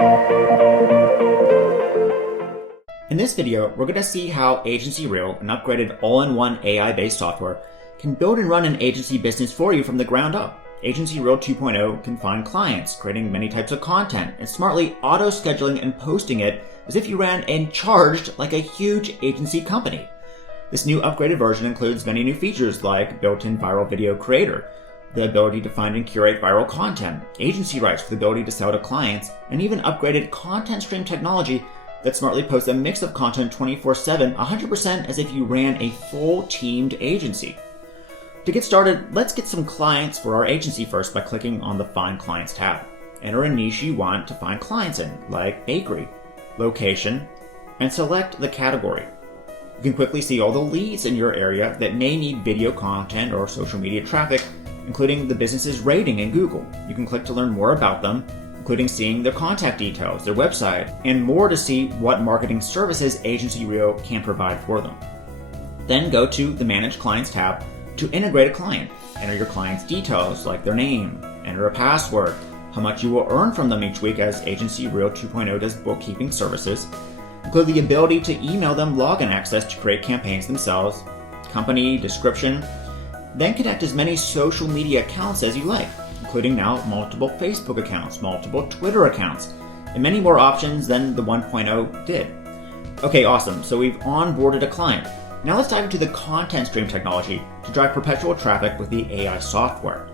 In this video, we're going to see how AgencyReel, an upgraded all-in-one AI-based software, can build and run an agency business for you from the ground up. AgencyReel 2.0 can find clients, creating many types of content, and smartly auto-scheduling and posting it as if you ran and charged like a huge agency company. This new upgraded version includes many new features like built-in viral video creator, the ability to find and curate viral content, agency rights for the ability to sell to clients, and even upgraded content stream technology that smartly posts a mix of content 24/7, 100% as if you ran a full teamed agency. To get started, let's get some clients for our agency first by clicking on the Find Clients tab. Enter a niche you want to find clients in, like bakery, location, and select the category. You can quickly see all the leads in your area that may need video content or social media traffic, including the business's rating in Google. You can click to learn more about them, including seeing their contact details, their website, and more to see what marketing services AgencyReel can provide for them. Then go to the Manage Clients tab to integrate a client. Enter your client's details like their name, enter a password, how much you will earn from them each week as AgencyReel 2.0 does bookkeeping services, include the ability to email them login access to create campaigns themselves, company, description, then connect as many social media accounts as you like, including now multiple Facebook accounts, multiple Twitter accounts, and many more options than the 1.0 did. Okay, awesome. So we've onboarded a client. Now let's dive into the content stream technology to drive perpetual traffic with the AI software.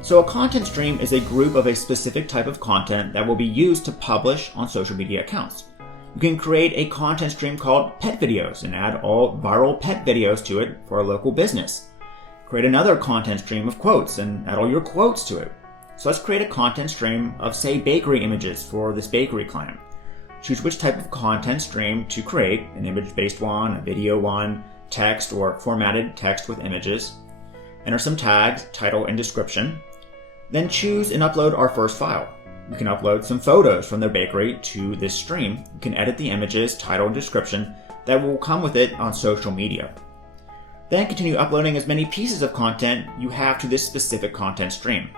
So a content stream is a group of a specific type of content that will be used to publish on social media accounts. You can create a content stream called pet videos and add all viral pet videos to it for a local business. Create another content stream of quotes and add all your quotes to it. So let's create a content stream of, say, bakery images for this bakery client. Choose which type of content stream to create, an image-based one, a video one, text or formatted text with images. Enter some tags, title, and description. Then choose and upload our first file. We can upload some photos from their bakery to this stream. You can edit the images, title, and description that will come with it on social media. Then continue uploading as many pieces of content you have to this specific content stream.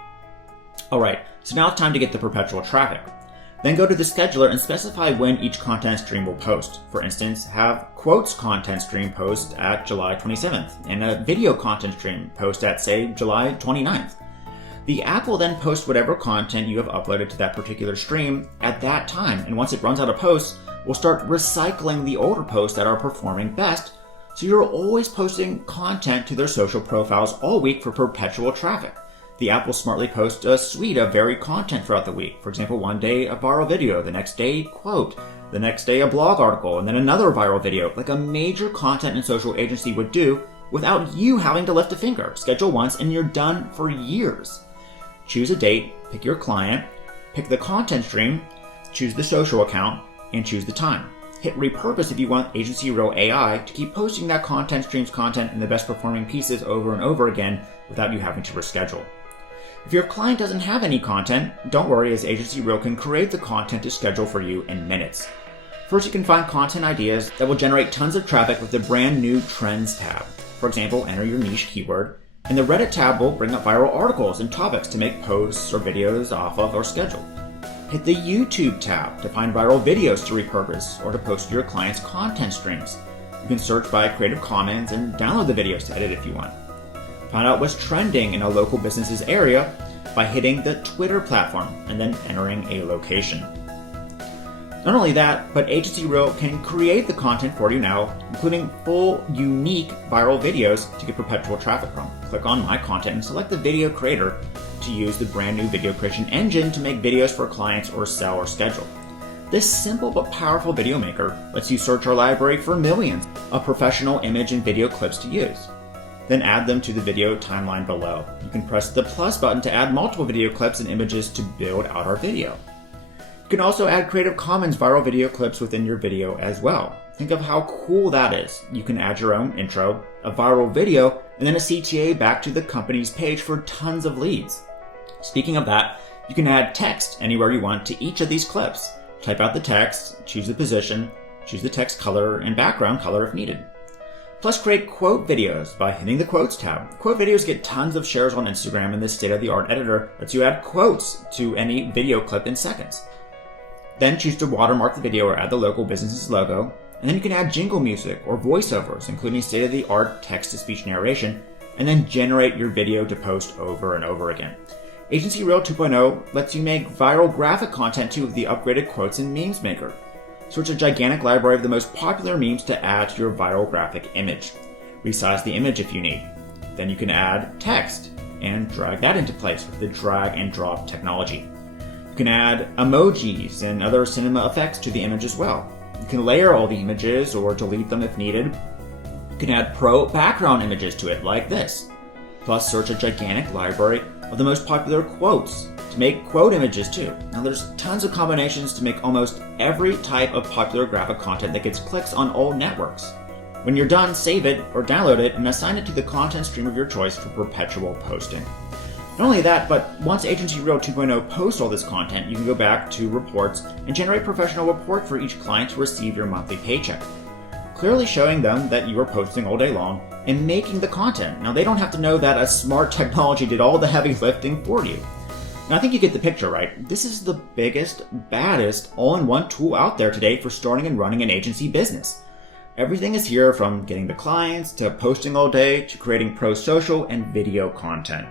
Alright, so now it's time to get the perpetual traffic. Then go to the scheduler and specify when each content stream will post. For instance, have quotes content stream post at July 27th and a video content stream post at, say, July 29th. The app will then post whatever content you have uploaded to that particular stream at that time, and once it runs out of posts, we'll start recycling the older posts that are performing best, so you're always posting content to their social profiles all week for perpetual traffic. The app will smartly post a suite of varied content throughout the week. For example, one day a viral video, the next day quote, the next day a blog article, and then another viral video, like a major content and social agency would do without you having to lift a finger. Schedule once and you're done for years. Choose a date, pick your client, pick the content stream, choose the social account, and choose the time. Hit repurpose if you want AgencyReel AI to keep posting that content stream's content and the best performing pieces over and over again without you having to reschedule. If your client doesn't have any content, don't worry, as AgencyReel can create the content to schedule for you in minutes. First, you can find content ideas that will generate tons of traffic with the brand new Trends tab. For example, enter your niche keyword, and the Reddit tab will bring up viral articles and topics to make posts or videos off of or schedule. Hit the YouTube tab to find viral videos to repurpose or to post to your client's content streams. You can search by Creative Commons and download the videos to edit if you want. Find out what's trending in a local business's area by hitting the Twitter platform and then entering a location. Not only that, but AgencyReel can create the content for you now, including full, unique viral videos to get perpetual traffic from. Click on My Content and select the video creator to use the brand new video creation engine to make videos for clients or sell or schedule. This simple but powerful video maker lets you search our library for millions of professional image and video clips to use. Then add them to the video timeline below. You can press the plus button to add multiple video clips and images to build out our video. You can also add Creative Commons viral video clips within your video as well. Think of how cool that is. You can add your own intro, a viral video, and then a CTA back to the company's page for tons of leads. Speaking of that, you can add text anywhere you want to each of these clips. Type out the text, choose the position, choose the text color and background color if needed. Plus, create quote videos by hitting the Quotes tab. Quote videos get tons of shares on Instagram, and this state-of-the-art editor lets you add quotes to any video clip in seconds. Then choose to watermark the video or add the local business's logo. And then you can add jingle music or voiceovers, including state-of-the-art text-to-speech narration, and then generate your video to post over and over again. AgencyReel 2.0 lets you make viral graphic content too with the upgraded Quotes and Memes Maker. Search a gigantic library of the most popular memes to add to your viral graphic image. Resize the image if you need. Then you can add text and drag that into place with the drag and drop technology. You can add emojis and other cinema effects to the image as well. You can layer all the images or delete them if needed. You can add pro background images to it like this. Plus search a gigantic library of the most popular quotes to make quote images too. Now there's tons of combinations to make almost every type of popular graphic content that gets clicks on all networks. When you're done, save it or download it and assign it to the content stream of your choice for perpetual posting. Not only that, but once AgencyReel 2.0 posts all this content, you can go back to reports and generate a professional report for each client to receive your monthly paycheck, clearly showing them that you are posting all day long and making the content. Now they don't have to know that a smart technology did all the heavy lifting for you. Now I think you get the picture, right? This is the biggest, baddest, all-in-one tool out there today for starting and running an agency business. Everything is here, from getting the clients to posting all day to creating pro social and video content.